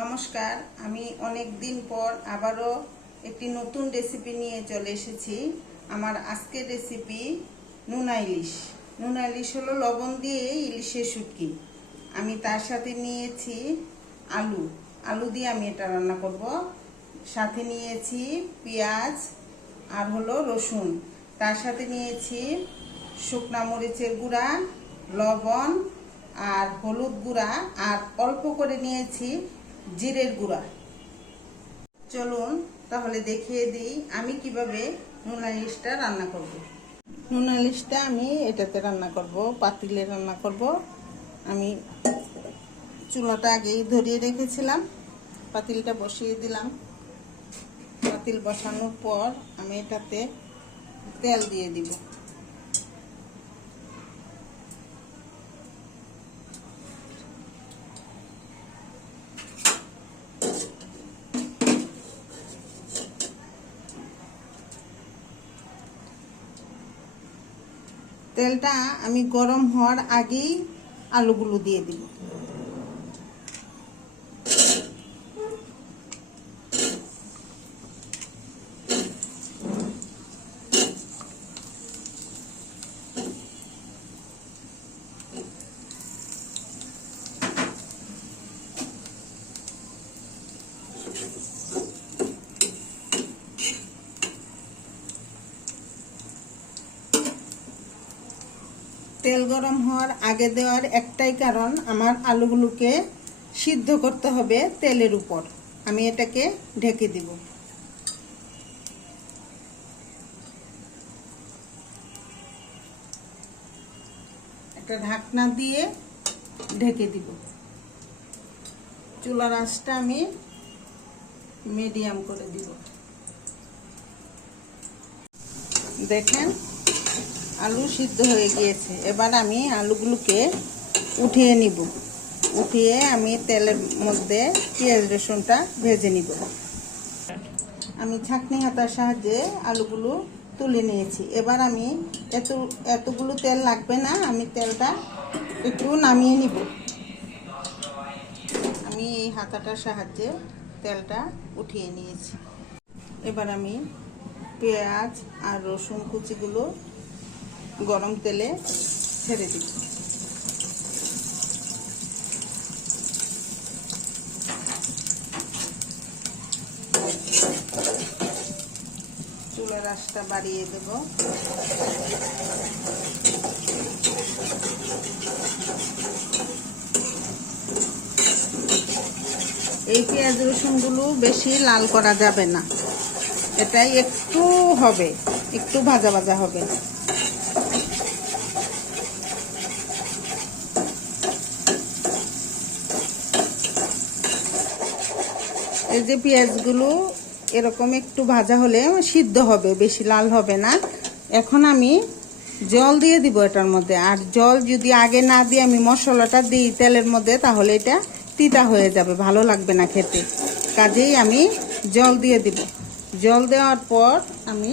নমস্কার, আমি অনেক দিন পর আবারও একটি নতুন রেসিপি নিয়ে চলে এসেছি। আমার আজকের রেসিপি নোনা ইলিশ। নোনা ইলিশ হলো লবণ দিয়ে ইলিশের শুটকি। আমি তার সাথে নিয়েছি আলু দিয়ে আমি এটা রান্না করব। সাথে নিয়েছি পেঁয়াজ আর হলো রসুন। তার সাথে নিয়েছি শুকনা মরিচের গুঁড়া, লবণ আর হলুদ গুঁড়া, আর অল্প করে নিয়েছি জিরের গুঁড়া। চলুন তাহলে দেখিয়ে দিই আমি কিভাবে নোনা ইলিশটা রান্না করব। নোনা ইলিশটা আমি এটাতে রান্না করব, পাতিলে রান্না করব। আমি চুলাটা আগেই ধরিয়ে রেখেছিলাম, পাতিলটা বসিয়ে দিলাম। পাতিল বসানোর পর আমি এটাতে তেল দিয়ে দিব। তেলটা আমি গরম হওয়ার আগেই আলুগুলো দিয়ে দিব। তেল গরম হওয়ার আগে দেওয়ার একটাই কারণ, আমার আলুগুলোকে সিদ্ধ করতে হবে তেলের উপর। আমি এটাকে ঢেকে দিব। একটা ঢাকনা দিয়ে ঢেকে দিব। চুলার আঁচটা আমি মিডিয়াম করে দিব। দেখেন আলু সিদ্ধ হয়ে গিয়েছে। এবার আমি আলুগুলোকে উঠিয়ে নিব। উঠিয়ে আমি তেলের মধ্যে পেঁয়াজ রসুনটা ভেজে নিব। আমি ছাঁকনি হাতার সাহায্যে আলুগুলো তুলে নিয়েছি। এবার আমি এতগুলো তেল লাগবে না, আমি তেলটা একটু নামিয়ে নিব। আমি এই হাতাটার সাহায্যে তেলটা উঠিয়ে নিয়েছি। এবার আমি পেঁয়াজ আর রসুন কুচিগুলো গরম তেলে ছেড়ে দিব। চুলার আঁচটা বাড়িয়ে দেব। এই পেঁয়াজ রসুনগুলো বেশি লাল করা যাবে না, এটাই একটু হবে, একটু ভাজা ভাজা হবে। এই যে পেঁয়াজগুলো এরকম একটু ভাজা হলে সিদ্ধ হবে, বেশি লাল হবে না। এখন আমি জল দিয়ে দিব এটার মধ্যে। আর জল যদি আগে না দিয়ে আমি মশলাটা দিই তেলের মধ্যে, তাহলে এটা তিতা হয়ে যাবে, ভালো লাগবে না খেতে। কাজেই আমি জল দিয়ে দিব। জল দেওয়ার পর আমি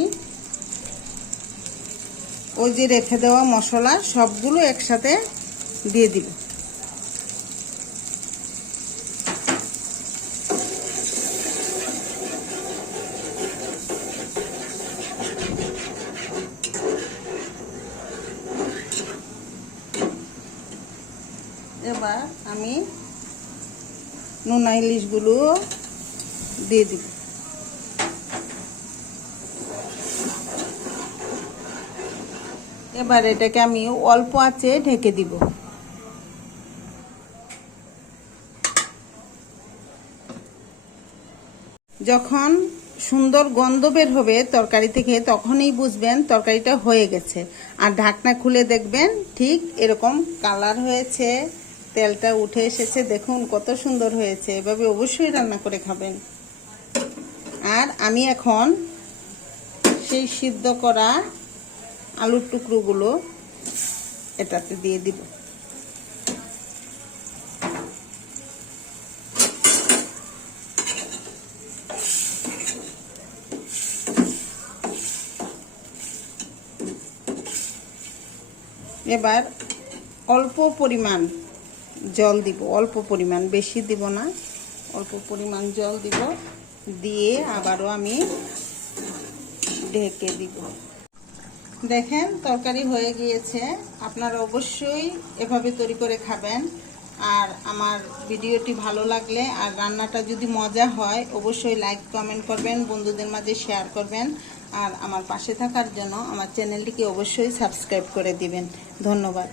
ওই যে রেখে দেওয়া মশলা সবগুলো একসাথে দিয়ে দিব। এবার আমি নোনা ইলিশগুলো দিয়ে দিব। এবার এটাকে আমি অল্প আঁচে ঢেকে দিব। যখন সুন্দর গন্ধ বের হবে তরকারি থেকে, তখনই বুঝবেন তরকারিটা হয়ে গেছে। আর ঢাকনা খুলে দেখবেন ঠিক এরকম কালার হয়েছে, তেলটা উঠে এসেছে। দেখুন কত সুন্দর হয়েছে। এভাবে অবশ্যই রান্না করে খাবেন। আর আমি এখন সেই সিদ্ধ করা আলুর টুকরোগুলো এটাতে দিয়ে দিব। এবার অল্প পরিমাণ জল দিব, অল্প পরিমাণ, বেশি দিব না, অল্প পরিমাণ জল দিব, দিয়ে আবারও আমি ঢেকে দিব। দেখেন তরকারি হয়ে গিয়েছে। আপনারা অবশ্যই এভাবে তৈরি করে খাবেন। আর আমার ভিডিওটি ভালো লাগলে আর রান্নাটা যদি মজা হয় অবশ্যই লাইক কমেন্ট করবেন, বন্ধুদের মাঝে শেয়ার করবেন, আর আমার পাশে থাকার জন্য আমার চ্যানেলটিকে অবশ্যই সাবস্ক্রাইব করে দিবেন। ধন্যবাদ।